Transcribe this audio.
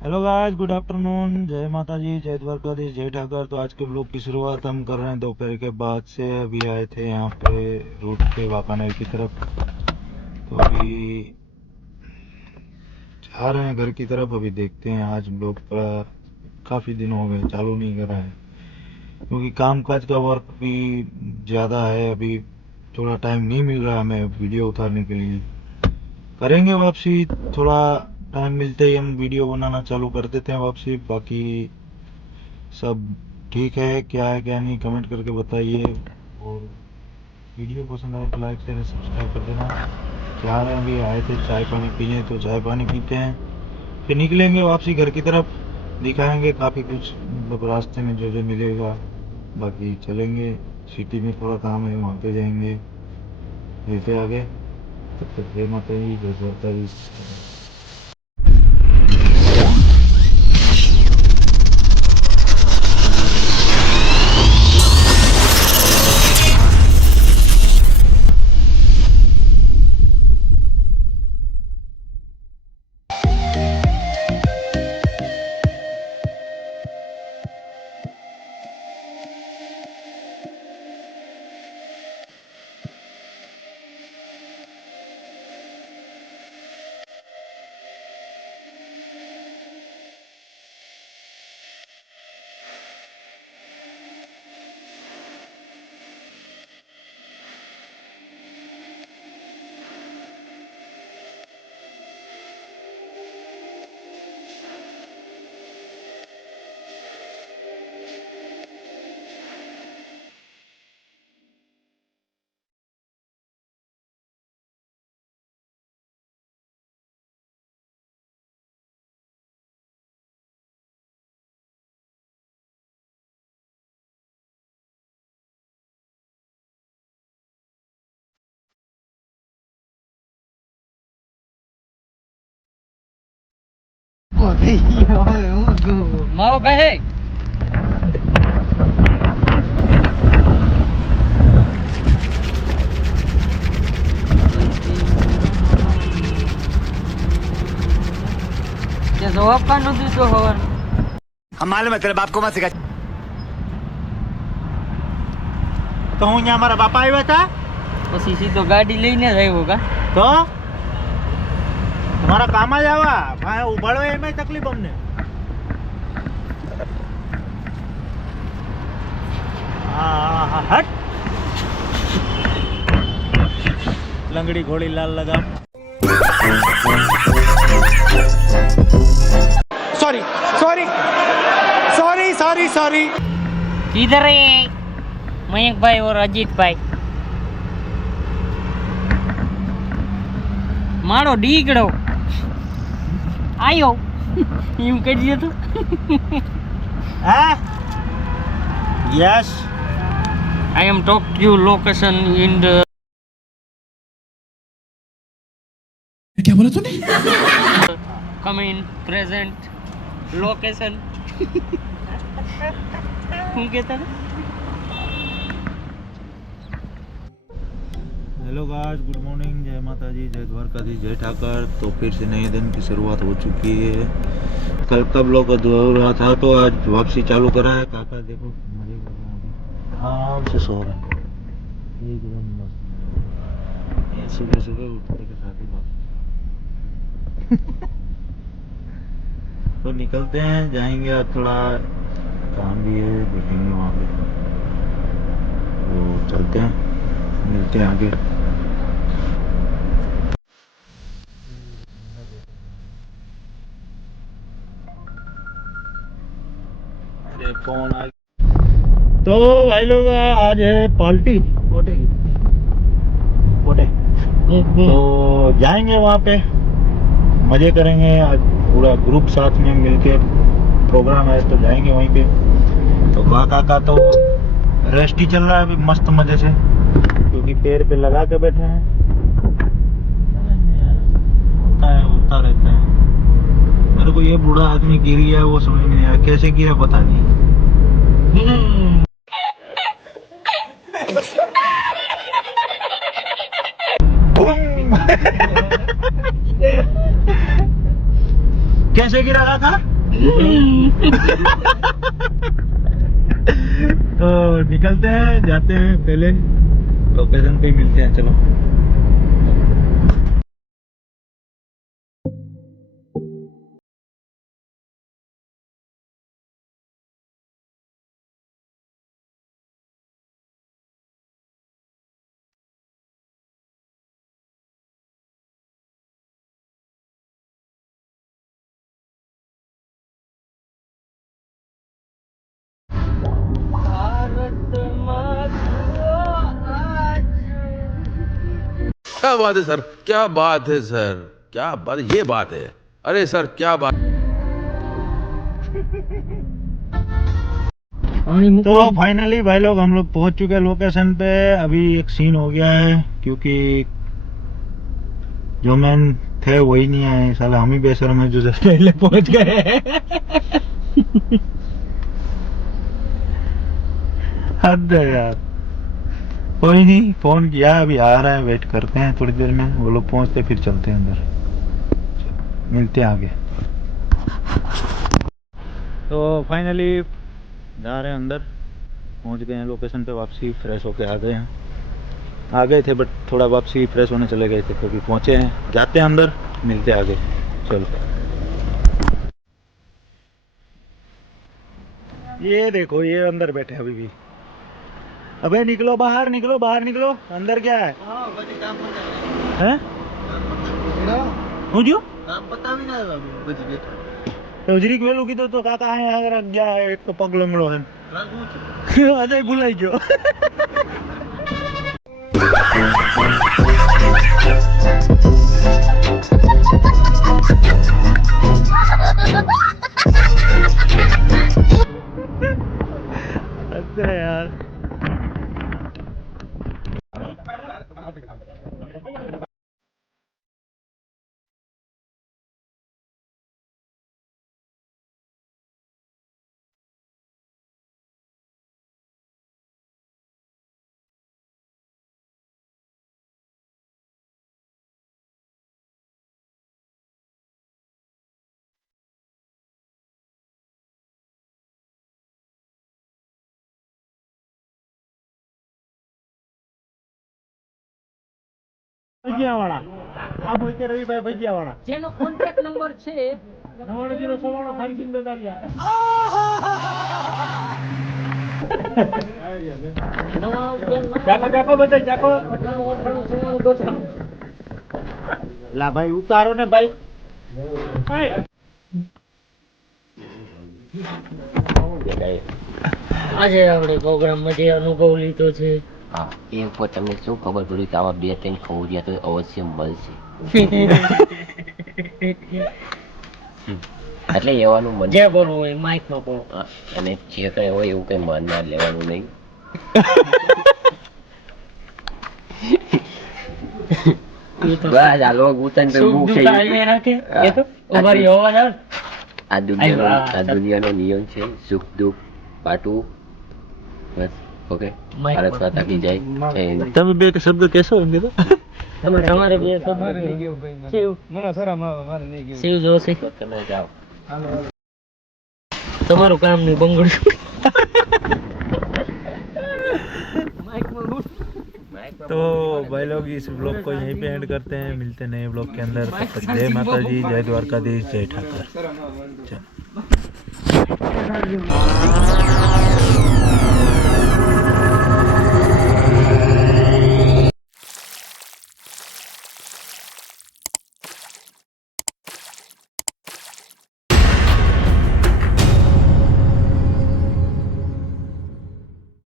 Hello guys, good afternoon. जय माता जी, जय द्वारकाधीश, जय ठाकर। तो आज के ब्लॉग की शुरुआत हम कर रहे हैं दोपहर के बाद से। अभी आए थे यहाँ पे रूट पे वाकानेर की तरफ। तो अभी जा रहे हैं घर की तरफ। अभी देखते हैं, आज ब्लॉग काफ़ी दिन हो गए चालू नहीं करा है, क्योंकि कामकाज का वर्क भी ज़्यादा है। अभी थोड़ा टाइम नहीं मिल रहा हमें वीडियो उतारने के लिए। करेंगे वापसी, थोड़ा टाइम मिलते ही हम वीडियो बनाना चालू कर देते हैं वापसी। बाकी सब ठीक है, क्या है क्या नहीं कमेंट करके बताइए। और वीडियो पसंद आए तो लाइक शेयर सब्सक्राइब कर देना। क्या है, अभी आए थे चाय पानी पीने, तो चाय पानी पीते हैं, फिर निकलेंगे वापसी घर की तरफ। दिखाएंगे काफ़ी कुछ, मतलब रास्ते में जो जो मिलेगा। बाकी चलेंगे, सिटी में थोड़ा काम है, वहाँ पे जाएंगे। मिलते आगे। तब तक जय माता दी, जय द्वारकाधीश। Mau kahe? क्या जवाब का नुदी तो हवन? हम मालूम है तेरे बाप को मत सिखा। तो હું અહીંયા મારા બાપા આવ્યા હતા, પછી સીધો ગાડી લઈને જ આવ્યો કા? તો તમારા કામ જ આવા ભાઈ, ઉભાડો એમાં તકલીફ અમને. હા હટ, લંગડી ઘોડી લાલ લગામ. Sorry sorry sorry sorry sorry. किधर है मयंक भाई और अजीत भाई? मारो डीगड़ो आयो यूं कर दिया तो હે yes, I am talk you location in the क्या बोला तूने? come in present location હું कहता था? Hello guys, good morning. जय माता जी, जय द्वारकाधीश, जय ठाकर। तो फिर से नए दिन की शुरुआत हो चुकी है। कल का ब्लॉग अधूरा था, तो आज वापसी चालू करा है। काका देखो मजे कर रहे हैं, आराम से सो रहे हैं एकदम मस्त। ये सुबह सुबह उठने के साथ ही बात। तो निकलते हैं, जाएंगे। आज थोड़ा काम भी है, देखेंगे वहाँ पे। तो चलते हैं, मिलते हैं आगे। अरे कौन आ गया? तो भाई लोग, आज है पार्टी कोटे की। कोटे तो जाएंगे वहाँ पे, मजे करेंगे। आज पूरा ग्रुप साथ में मिलके प्रोग्राम है, तो जाएंगे वहीं पे। तो काका का तो रेस्ट ही चल रहा है अभी मस्त मजे से, क्योंकि पैर पे लगा के बैठे हैं। होता रहता है। मेरे को ये बूढ़ा आदमी गिर गया, वो समझ में नहीं आया कैसे गिरा, पता नहीं। कैसे गिरा था? तो निकलते हैं, जाते हैं, पहले लोकेशन पे ही मिलते हैं। चलो क्या बात है सर, क्या बात है सर, क्या बात है, ये बात है। अरे सर क्या बात। तो फाइनली भाई लोग हम लोग पहुंच चुके हैं लोकेशन पे। अभी एक सीन हो गया है क्योंकि जो मैन थे वही नहीं आए, साला हम ही बेशर्म है जो पहले पहुंच गए। हद है यार। कोई नहीं, फोन किया, अभी आ रहा है, वेट करते हैं थोड़ी देर में। वो लोग पहुंचते फिर चलते हैं अंदर, मिलते हैं आगे। तो फाइनली जा रहे हैं अंदर, पहुंच गए हैं लोकेशन पे। वापसी फ्रेश होके आ गए हैं, आ गए थे बट थोड़ा वापसी फ्रेश होने चले गए थे, तो अभी पहुंचे हैं, जाते हैं अंदर, मिलते हैं आगे। चलो ये देखो, ये अंदर बैठे अभी भी। अबे निकलो बाहर, निकलो बाहर, निकलो। अंदर क्या है? हैं? હું થયું? તો જરીક વેલું કીધું તો કાકા અહીંયા આગળ ગયા, એક તો પગ લંગડો છે. અજય ભૂલાઈ ગયો. अच्छा यार. ભજીયાવાળા આ બોલતે રવિભાઈ ભજીયાવાળા જેનો કોન્ટેક્ટ નંબર છે 9996 ખાનગી દદારિયા. ચાકો બતાય, ચાકો. લા ભાઈ ઉતારો ને ભાઈ. આજે આપણે પ્રોગ્રામમાં જે અનુભવ લીધો છે હા એ ઉપર તમને શું ખબર પડી કે આવા 2-3 ખવડિયા તો અવશ્ય મળશે એટલે એવાનું મન જે બોલવું હોય માઇકમાં બોલો. અને જે કંઈ હોય એવું કંઈ મનમાં લેવાનું નહીં. બસ આ લોક ઉતન તો મુખ છે. રાખે એ તો અમારી અવાજ આવે. આ દુનિયાનો નિયમ છે, સુખ દુઃખ પાટવું. બસ ઓકે. ભારત માતા કી જય. જય હિન્દ. તમે બે શબ્દ કહેશો એમ કીધું. તમારે બે શિવ શિવ જોશી તમે જાઓ. તમારું કામ નહીં બંગડ્યું. तो भाई लोग इस ब्लॉग को यहीं पे एंड करते हैं, मिलते हैं नए ब्लॉग के अंदर। तब तक जय माता जी, जय द्वारकाधीश, जय ठाकर. चलो.